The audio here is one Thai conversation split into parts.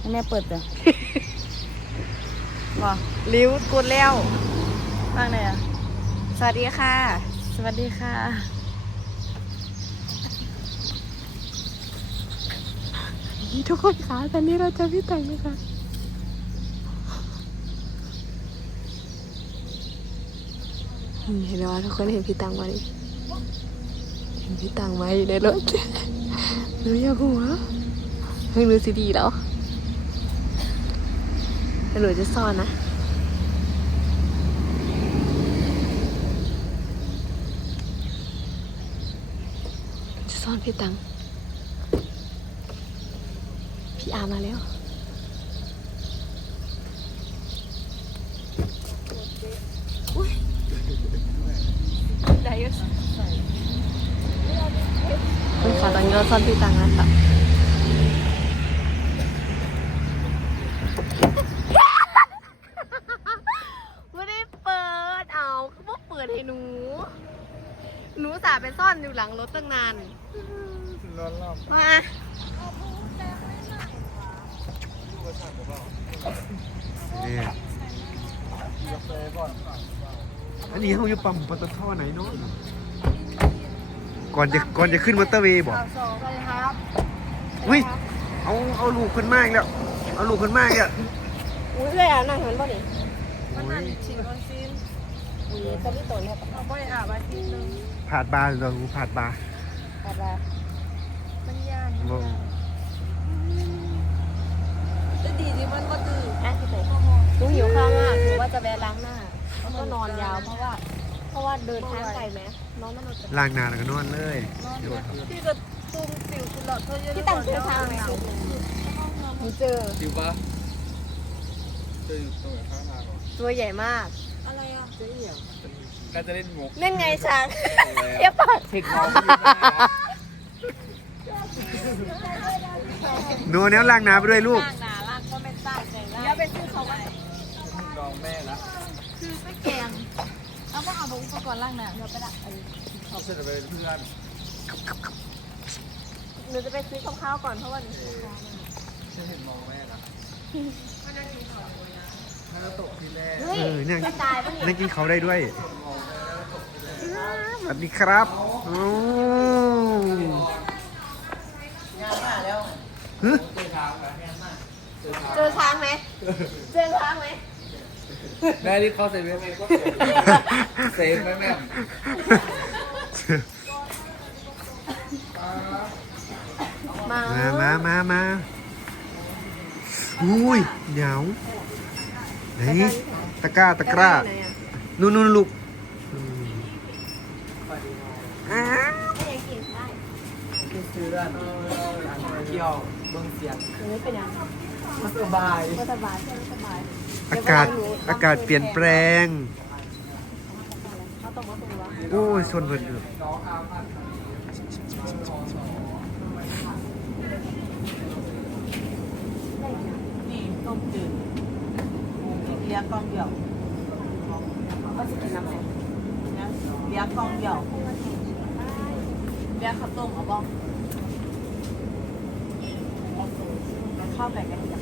ให้แม่เปิดเถอะว่าลิ้วกดแล้วบ้างเลยอะ สวัสดีค่ะ สวัสดีค่ะ ทุกคนคะตอนนี้เราเจะพี่แต่งนะคะเห็นไหมว่าทุกคนเห็นพี่ตังไหมเห็นพี่ตังไหมอยู่ในรถหนูอยากหัวเพิ่งรู้สิดีแล้ว ต่หนูจะซ่อนนะ จะซ่อนพี่ตัง พี่อามาแล้วได้ยคุณค่ะตอนนี้เราซ่อนพี่ตังนะคะไม่ได้เปิด เอาเขาบอกเปิดให้หนู หนูสาไปซ่อนอยู่ หลังรถตั้งนานร้อนรอบมาเนี่ยอันนี้เขาอยู่ปั๊มปตทไหนเนาะก่อนจะก่อนจะขึ้นมอเตอร์เวย์บอกสองเลยครับอุ้ยเอาเอาลูกคนมากแล้ว เอาลูกคนมากแล้วอุ้ยเลยอะนั่งเห็นป่ะนี่มันนั่นฉีดวัคซีนอุ้ย จะไม่ตเนี่ยเอาไปอาบอาทิตย์หนึงผาดบาร์เราผาดบาร์แต่ละมันย่านบ่จะดีที่มันก็ตื่นอะพี่เต๋อหนูหิวข้าวมากหนูว่าจะแวะล้างหน้า แล้วก็นอนยาวเพราะว่า เพราะว่าเดินทางไกลไหมน้องมันจะล้างหน้าแล้วก็นอนเลยโยนพี่ก็ตุ้มสิวคุณหลอดเธอเยอะพี่ตังเจอทางไหมหนูเจอ จิวปะเจออยู่ตรงไหนข้างทางเหรอตัวใหญ่มาก อะไรอะ การจะเล่นงกนั่นไงช้างเอฟปากเทคโนโลยีมากหนูเอาแนวล้างหน้าไปด้วยลูกล่างหนาล่างก็ไม่ตั้งใจล่างเดี๋ยวไปซื้อเขามาลองแม่ละคือไปแกงเอาว่าเอาบุกก่อนล่างหนาเดี๋ยวไปดักไอ้ชอบเสนอไปเป็นเพื่อนหนูจะไปซื้อกับข้าวก่อนเพราะว่าหนูหิวข้าวมากฉันเห็นมองแม่ละ น่าจะตกที่แรกเฮ้ยเออเนี่ยจะตายปะเนี่ยนั่งกินเขาได้ด้วยสวัสดีครับโอ้ฮึเจอช้างไหมเจอช้างไหมแม่ที่เข้าเซเว่นก็เซฟแม่แม่มามามามามาอุ้ยเหนียว ไหนตะกร้าตะกร้าไหนอะนู่นนู่นลูกอืมอ้าไม่ยังกินได้คือซื้อร้านเที่ยวเบิ้งเสียงหนูไม่เป็นยังมันสบายก็สบายใช่ไหมสบายอากาศอากาศเปลี่ยนแปลงเขาต้องมาตรงวะโอ้ยชนเพิ่นอยู่ นี่ต้มจืด เลี้ยงกองเดี่ยวก็จะกินน้ำแข็งนะเลี้ยงกองเดี่ยวเลี้ยงข้าวต้มเอาบ้องข้าวไก่กระเทียม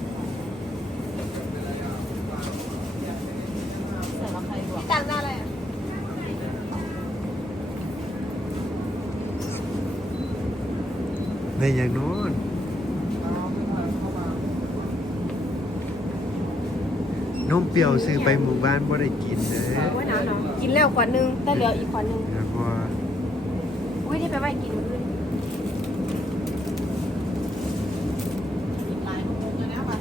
ใส่มะไข่ลวกต่างหน้าอะไรอะในอย่างโน้น มเปรี้ยวซื้อไปหมู่บ้านบ่ได้กินเด้อว่าหนาวหนาวกินแล้วขวดนึงแต่เหลืออีกขวดนึงแล้วก็อุ้ยที่ไปไว้กินมื้ออื่นลายมุกเลยนะมา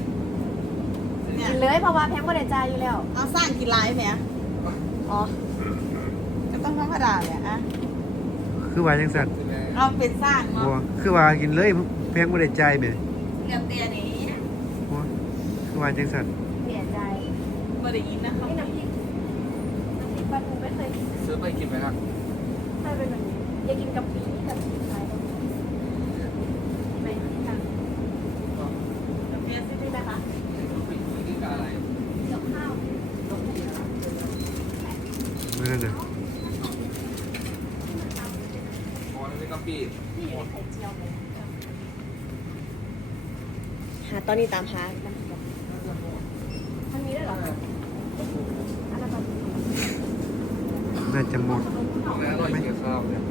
เนี่ยกินเลยเพราะว่าแพงก็ได้จ่ายอยู่แล้ว เอาสร้างกินลายไหมอ๋อ ก็ต้องธรรมดาแหละอะคือว่าจังซั่นเอาเป็นสร้างเนาะบ่คือว่ากินเลยแพงบ่ได้จ่ายแหมเรียบเตียนี้บ่คือว่าจังซั่นเปลี่ยนใจ ไม่ได้ยินนะครับนี่น้ำพริกน้ำพริกปลาทูไม่เคยกินซื้อไปกินไหมครับใช่เป็นแบบนี้อยากกินกับปีกับพริกไทยไม่ที่ทางเรียบเตียนี่นะคะนี่การอะไรกับข้าวมื้อนั้นน่ะมองนี่ก็ปีดที่อยู่ในไข่เจียวเลยกหาตอนนี้ตามหามันมีได้วยเหรออันนั้นมัน น่า จะหมดไม่อร่อยเกี่ยวข้าวเนี่ย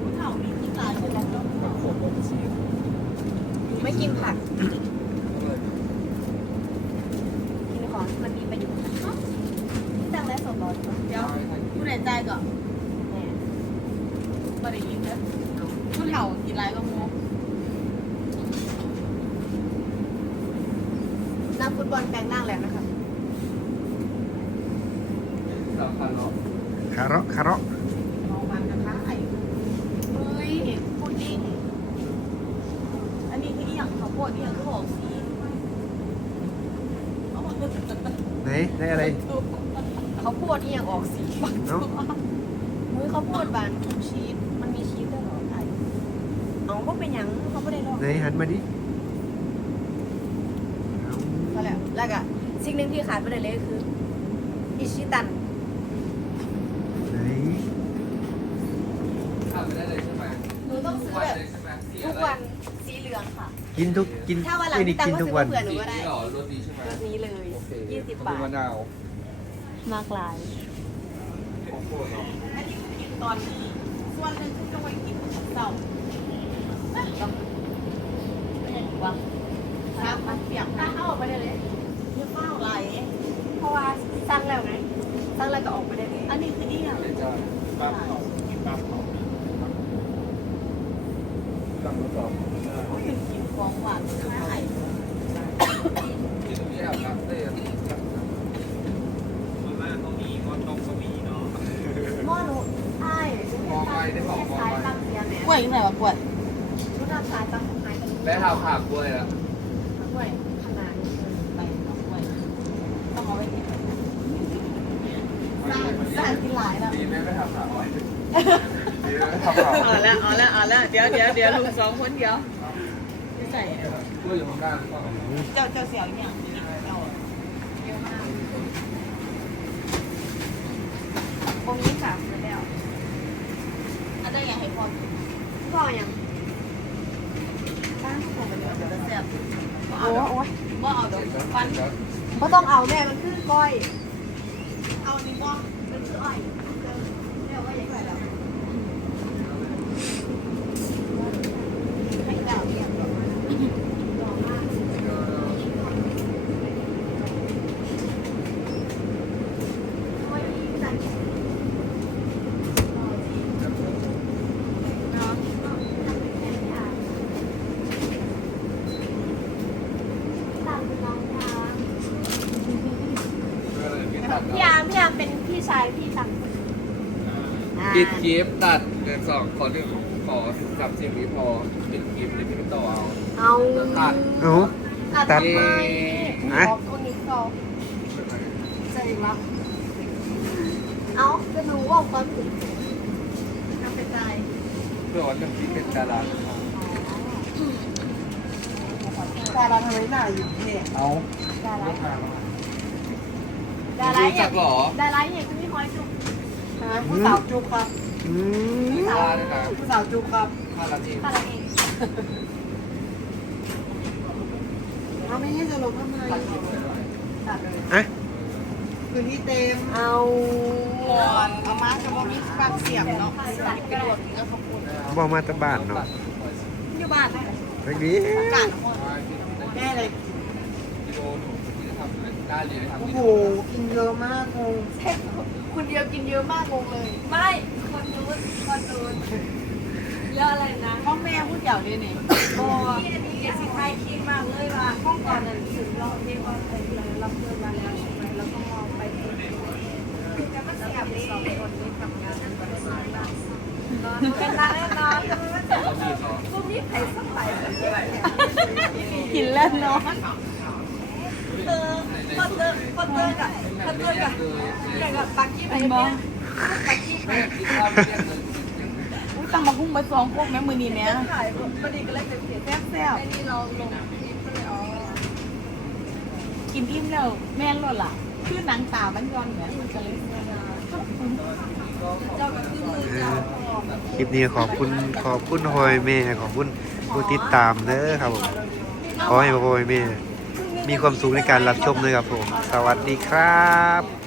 ผู้เฒ่ามีที่ตายใช่ไหมกับขวดนมชีสไม่กินผักกินของมันมีประโยชน์นะตั้งแล้วสมรสเดี๋ยวผู้ไหนใจก่อนไม่ได้ยินนะผู้เฒ่ากินไรก็มูนักฟุตบอลแปลงร่างแล้วนะคะ สำ คัญเนาะคาระคาระมองมันนะคะไอ้เฮ้ยพุดดิ้งอันนี้คืออีหยังข้าวโพดอีหยังคือบอกสีเอามาไหนได้อะไร เขาพูดที่ยังออกสีเอ้ามุ้ยเขาพูดบานชีสมันมีชีสด้วยเหรอไอ้เอาก็เป็นหยังเขาไม่ได้ลอกไหนหันมาดิเอาก็แล้วแล้วก็สิ่งหนึ่งที่ขาดไปเลยคือ อิชิตันไหน ทำไม่ได้เลยใช่ไหมหนูต้องซื้อวันแบบเลยใช่ไหมสีทุอะกไรวันสีเหลืองค่ะ กินทุกกินถ้าวันหลังไม่ได้ตังกินก็ทุซื้กอวันเผื่อหนูก็ได้นี่หรอรสดีใช่ไหมรสนี้เลย โอเคยี่สิบมีบาท มะนาวมากหลายของโปรดเนาะอันนี้คือกินตอนนี้ส่วนหนึ่งคือจะไว้กินเสาร์ไม่ได้ถูกว่าครับมันเปียกถ้านะเข้าออกไปได้เลยเนื้อเฝ้าไหลเพราะว่าสร้างแล้วไงสร้างแล้วก็ออกไปได้เลยอันนี้คืออีหยังเดี๋ ยวจะตามเขากินตามเขาสั่งมาต่อเขายังกินของหวานใช่ไหมที่ตรงนี้อาบน้ำเต้นหม้อหนูใช่มองไปได้บอกมองสายไปตั้งเสียแม่กล้วยยังไงวะกล้วยชุดทำสายตั้งของไทยและทำผักด้วยละกล้วยขนาดนี้ไปเอากล้วยต้องเอาไว้กิน สร้างสร้างกินหลายแล้วดีไหมไม่ทำผักดีไหมไม่ทำผักเอาละเอาละเอาละเดี๋ยวเดี๋ยวเดี๋ยวลูกสองคนเดี๋ยวไม่ใส่กล้วยอยู่ข้างหน้าหรือเปล่าเจ้าเจ้าเสียวอย่างเจ้าเยอะมากองค์นี้สามซื้อแล้วอันนั้นยังให้พอพ่อยังตั้งของไปเดี๋ยวเดี๋ยวจะแซ่บโอ้โอ้ยว่าเอาเดี๋ยวฟันก็ต้องเอาแม่มันคือก้อย เอานี่ว่าเป็นชื่ออ้อยเรียกว่าอย่างไรแล้วให้เจ้าเนี่ย พี่อาร์มพี่อาร์มเป็นพี่ชายพี่ตัง ปิดคลิปตัดเดือนสองขอหนึ่งขอสามสิบวิพอปิดคลิปเลยพี่ไม่ต่อเอาเอาตัดเอา ตัดตัดทำไมฮะออกคนนี้ก็เจ๋งละเอาจะรู้ว่าความผิดทำเป็นใจเพื่อวันเรื่องที่เป็นดาราแต่เราทำไมหน้าอยู่เนี่ยเอาดาราลูกค้ามาดารารู้อจัย่ากงเหรอดาราอย่างที่พี่คอยจุ๊ บผู้สาวจุกครับอืมค่าด้วยนะผู้สาวจุกครับค่าละทีดาราเองเอาไม่ให้จะลงทำไมอะพื้นที่เต็มเอาก่อนเอามาจะบอกมีปากเสียบเนาะตัดกระโดดก็ขอบคุณบอกมาแตะบ้านเนาะอยู่บ้านเมื่อกี้กาดแม่เลยกิโลหนูที่จะทำได้เรียนทำโอ้ที่โหกินเยอะมากงง คุณเดียวกินเยอะมากงงเลยไม่คนนู้นคนนู้นเยอะอะไรนะห้องแม่พูดเดี่ยวเลยนี่โอ้ที่อันนี้เอสิไทยคิดมากเลยว่าห้องก่อนนั้นถึงเราเรียกว่าไปเลยรับเงินมาแล้วใช่ไหมแล้วก็มองไปที่จะมาเสียบเลยสองคนนี้ทำงานกันไปสายบ้านนอนกันแน่นอนจะไม่ว่าจะเขามีเนาะพวกนี้ใครสักไปกินแล้วเนาะเตอร์ พอเตอร์พอเตอร์กับพอเตอร์กับอย่างกับปักกี้ไปเนี่ยปักกี้ไปอุ้ยตังมาพุ่งไปสองพวกแม่มือนี้แม่ายพอดีก็เลยเป็นเสียแซ่บแซ่บไอ้นี่เราลงคลิปก็เลยอ๋อกินอิ่มแล้วแม่นแล้วล่ะคือหนังตามันย้อนแหมมันก็เลยเจ้าก็คือมือเอเจ้าอคลิปนี้ขอบคุณขอบคุณหอยแม่ขอบคุณผู้ติดตามเด้อครับผมขอให้พ่อพ่อแม่ มีความสุขในการรับชมเลยครับผม สวัสดีครับ